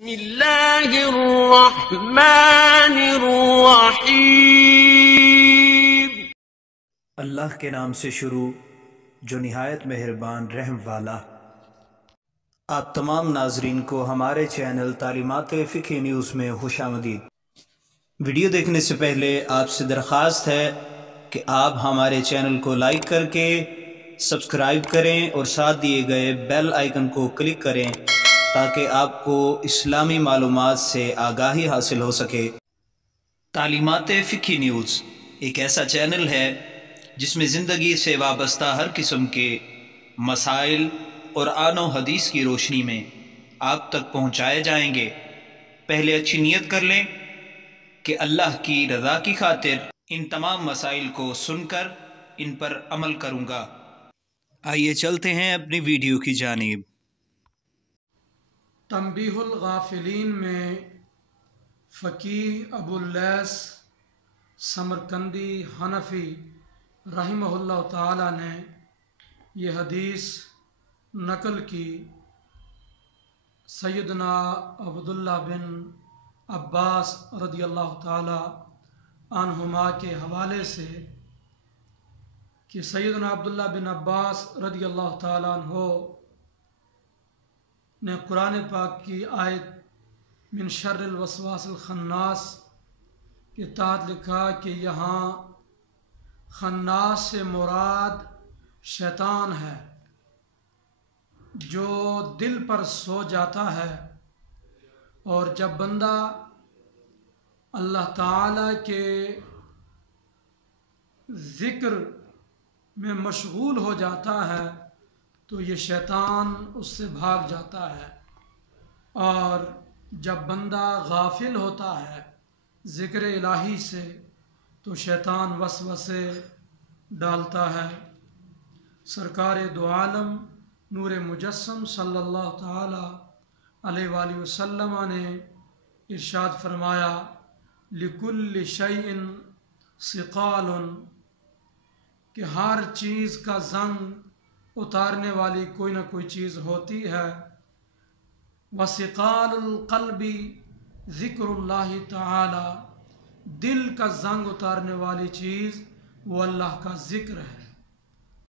بسم اللہ الرحمن الرحیم۔ اللہ کے نام سے شروع جو نہایت مہربان رحم والا۔ آپ تمام ناظرین کو ہمارے چینل تعلیمات فقہ نیوز میں خوش آمدید۔ ویڈیو دیکھنے سے پہلے آپ سے درخواست ہے کہ آپ ہمارے چینل کو لائک کر کے سبسکرائب کریں اور ساتھ دیے گئے بیل آئیکن کو کلک کریں تاکہ آپ کو اسلامی معلومات سے آگاہی حاصل ہو سکے۔ تعلیمات فقہ نیوز ایک ایسا چینل ہے جس میں زندگی سے وابستہ ہر قسم کے مسائل قرآن و حدیث کی روشنی میں آپ تک پہنچائے جائیں گے۔ پہلے اچھی نیت کر لیں کہ اللہ کی رضا کی خاطر ان تمام مسائل کو سن کر ان پر عمل کروں گا۔ آئیے چلتے ہیں اپنی ویڈیو کی جانب۔ تنبیہ الغافلین میں فقیہ ابو اللیث سمرقندی حنفی رحمہ اللہ تعالی نے یہ حدیث نقل کی سیدنا عبداللہ بن عباس رضی اللہ تعالی عنہما کے حوالے سے کہ سیدنا عبداللہ بن عباس رضی اللہ تعالی عنہ نے قرآن پاک کی آیت من شر الوسواس الخناس کے تحت لکھا کہ یہاں خناس سے مراد شیطان ہے جو دل پر سو جاتا ہے، اور جب بندہ اللہ تعالی کے ذکر میں مشغول ہو جاتا ہے تو یہ شیطان اس سے بھاگ جاتا ہے، اور جب بندہ غافل ہوتا ہے ذکر الہی سے تو شیطان وسوسے ڈالتا ہے۔ سرکار دو عالم نور مجسم صلی اللہ تعالی علیہ وآلہ وسلم نے ارشاد فرمایا لِكُلِّ شَيْءٍ ثِقَالٌ کہ ہر چیز کا زنگ اتارنے والی کوئی نہ کوئی چیز ہوتی ہے۔ وَثِقَالُ الْقَلْبِ ذِكْرُ اللَّهِ تعالی دل کا زنگ اتارنے والی چیز وہ اللہ کا ذکر ہے۔